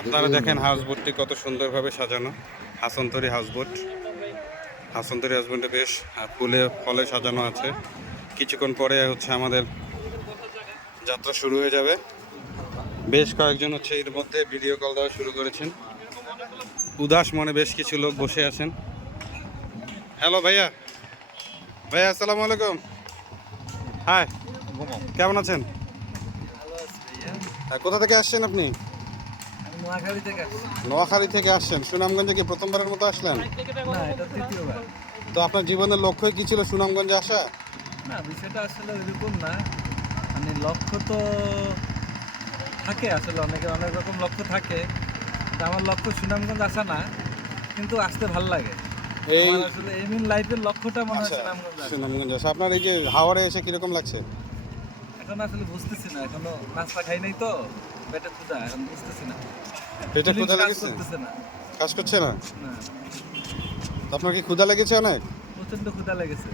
আপনারা দেখেন হাউস বোটটি কত সুন্দরভাবে সাজানো। হাসনতরি হাউস বোট। হাসনতরি হাউস বোটে বেশ ফুলে ফলে সাজানো আছে। কিছুক্ষণ পরে হচ্ছে আমাদের যাত্রা শুরু হয়ে যাবে। বেশ কয়েকজন হচ্ছে এর মধ্যে ভিডিও কল দেওয়া শুরু করেছেন। উদাস মনে বেশ কিছু লোক বসে আছেন। হ্যালো ভাইয়া, ভাইয়া আসসালামু আলাইকুম। হাই, কেমন আছেন? কোথা থেকে আসছেন আপনি? নোয়াখালী থেকে আসছি। নোয়াখালী থেকে আসছেন। সুনামগঞ্জে কি প্রথমবারের মতো আসলেন? না, এটা তৃতীয়বার। তো আপনার জীবনের লক্ষ্যই কি ছিল সুনামগঞ্জে আসা? না, বিষয়টা আসলে ওইরকম না। মানে লক্ষ্য তো থাকে, আসলে অনেকের অনেক রকম লক্ষ্য থাকে। তা আমার লক্ষ্য সুনামগঞ্জ আসা না, কিন্তু আসতে ভালো লাগে। এই আমার আসলে এম ইন লাইফের লক্ষ্যটা মনে হয় আচ্ছা, সুনামগঞ্জ আসা। সুনামগঞ্জে আসা। আপনার এই যে হাওড়ে এসে কিরকম লাগছে? এখন আসলে বুঝতেছি না, এখনো নাস্তা খাই নাই তো, পেটে ক্ষুধা, এখন বুঝতেছি না। পেটে Feelings ক্ষুধা কাজ লেগেছে? করতেছে না। কাজ করছে না? না, তো আপনার কি ক্ষুধা লেগেছে অনেক? প্রচন্ড ক্ষুধা লেগেছে।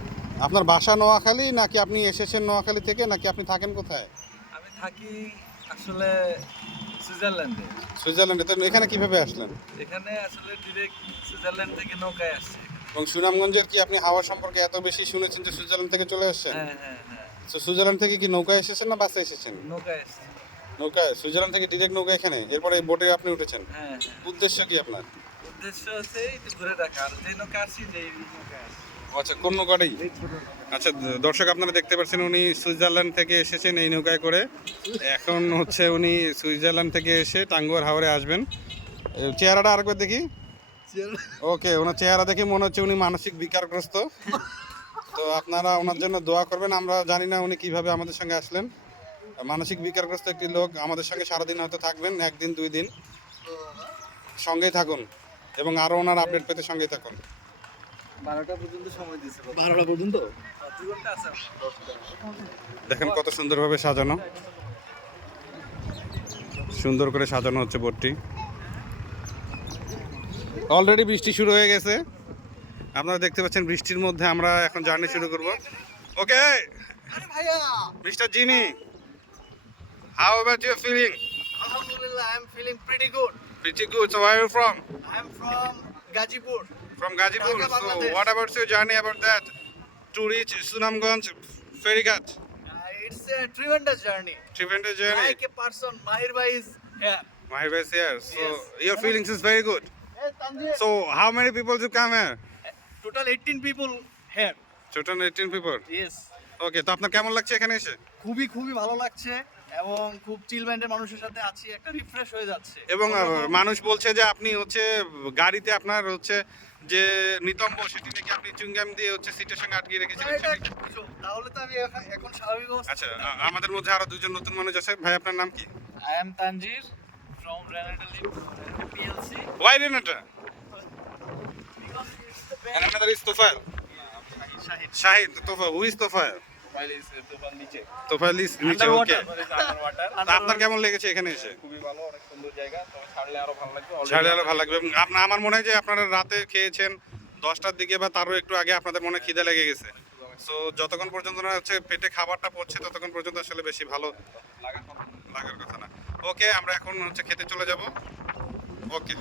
আপনার বাসা নোয়াখালী নাকি আপনি এসেছেন নোয়াখালী থেকে, নাকি আপনি থাকেন কোথায়? আমি থাকি আসলে সুইজারল্যান্ডে। সুইজারল্যান্ডে। তো এখানে কিভাবে আসলেন? এখানে আসলে ডিরেক্ট সুইজারল্যান্ড থেকে নৌকায় আসছে। এবং সুনামগঞ্জের কি আপনি হাওয়া সম্পর্কে এত বেশি শুনেছেন যে সুইজারল্যান্ড থেকে চলে আসছেন? হ্যাঁ, হ্যাঁ, হ্যাঁ। তো সুইজারল্যান্ড থেকে কি নৌকায় এসেছেন না বাসে এসেছেন? নৌকায় আসছে। নৌকায়, সুইজারল্যান্ড থেকে ডিরেক্ট নৌকা এখানে, এরপরে এই বোটে আপনি উঠেছেন। হ্যাঁ, হ্যাঁ। উদ্দেশ্য কি আপনার? উদ্দেশ্য হচ্ছে একটু ঘুরে দেখা। আর যে নৌকা আসছি যে এই নৌকায় আসছি। আচ্ছা, কোন নৌকাটাই? এই ছোট নৌকা। আচ্ছা, দর্শক আপনারা দেখতে পাচ্ছেন উনি সুইজারল্যান্ড থেকে এসেছেন এই নৌকায় করে। এখন হচ্ছে উনি সুইজারল্যান্ড থেকে এসে টাঙ্গুয়ার হাওরে আসবেন। চেহারাটা আরেকবার দেখি। ওকে, ওনার চেহারা দেখে মনে হচ্ছে উনি মানসিক বিকারগ্রস্ত। তো আপনারা ওনার জন্য দোয়া করবেন। আমরা জানি না উনি কিভাবে আমাদের সঙ্গে আসলেন। মানসিক বিকারগ্রস্ত একটি লোক আমাদের সঙ্গে সারাদিন হয়তো থাকবেন, একদিন দুই দিন। সঙ্গেই থাকুন এবং আরও ওনার আপডেট পেতে সঙ্গেই থাকুন। 12টা পর্যন্ত সময় দিয়েছে। 12টা পর্যন্ত 2 ঘন্টা আছে। দেখেন কত সুন্দরভাবে সাজানো, সুন্দর করে সাজানো হচ্ছে বোটটি। অলরেডি বৃষ্টি শুরু হয়ে গেছে। আপনারা দেখতে পাচ্ছেন বৃষ্টির মধ্যে আমরা এখন জার্নি শুরু করব। ওকে আরে ভাইয়া mister Jini, how about your feeling? আলহামদুলিল্লাহ I am feeling pretty good Pretty good. So where are you from? I am from Gazipur From Gazipur. Dhaka, So Bangladesh. what about your journey about that to reach Sunamganj Ferrygat? It's a tremendous journey Tremendous journey. Like a person Mahir ভাই is here My best here. So Yes. your feelings is very good. A Tangier So how many people to come here? Total 18 people here Total 18 people. Yes Okay, তো আপনার কেমন লাগছে এখানে এসে? খুবই খুবই ভালো লাগছে এবং খুব চিল মাইন্ডের মানুষের সাথে আছি, একটা রিফ্রেশ হয়ে যাচ্ছে এবং মানুষ বলছে যে আপনি হচ্ছে গাড়িতে আপনার হচ্ছে যে নিতম্ব সেটি নাকি আপনি চুইংগাম দিয়ে হচ্ছে সিটের সঙ্গে আটকে রেখেছিলেন এটা সেটি। একটা গুজব। তাহলে তো আমি এখন স্বাভাবিক অবস্থা আচ্ছা, আমাদের মধ্যে আরো দুজন নতুন মানুষ আছে। ভাই আপনার নাম কি? I am Tanjir from Renatali PLC. Why Renata? because it's the And best. another is Tofail. Shahid Shahid, Tofail. Who is Tofail? Mobile is Tofail নিচে Tofail is নিচে। ওকে। আন্ডারওয়াটার আপনার কেমন লেগেছে এখানে এসে? খুবই ভালো, অনেক সুন্দর জায়গা। তবে ছাড়লে আরো ভালো লাগবে। ছাড়লে আরো ভালো লাগবে। এবং আমার মনে হয় যে আপনারা রাতে খেয়েছেন 10টার দিকে বা তারও একটু আগে আপনাদের মনে খিদে লেগে গেছে। সো যতক্ষণ পর্যন্ত না হচ্ছে পেটে খাবারটা পড়ছে ততক্ষণ পর্যন্ত আসলে বেশি ভালো লাগার কথা না। ওকে, আমরা এখন হচ্ছে খেতে চলে যাব। ওকে।